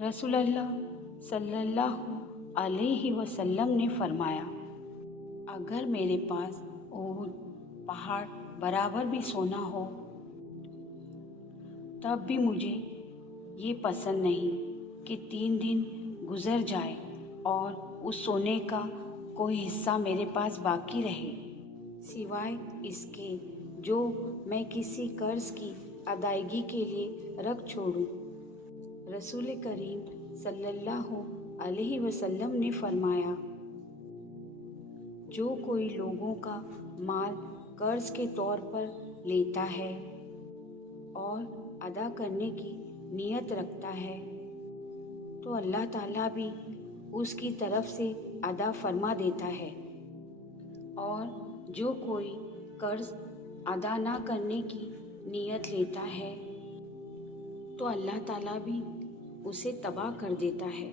रसूल अल्लाह सल्लल्लाहु अलैहि वसल्लम ने फरमाया, अगर मेरे पास ऊँट पहाड़ बराबर भी सोना हो तब भी मुझे ये पसंद नहीं कि 3 दिन गुजर जाए और उस सोने का कोई हिस्सा मेरे पास बाकी रहे, सिवाय इसके जो मैं किसी कर्ज की अदायगी के लिए रख छोड़ूं। रसूल करीम सल्लल्लाहु अलैहि वसल्लम ने फरमाया, जो कोई लोगों का माल कर्ज के तौर पर लेता है और अदा करने की नीयत रखता है तो अल्लाह ताला भी उसकी तरफ से अदा फरमा देता है, और जो कोई कर्ज अदा ना करने की नीयत लेता है तो अल्लाह ताला भी उसे तबाह कर देता है।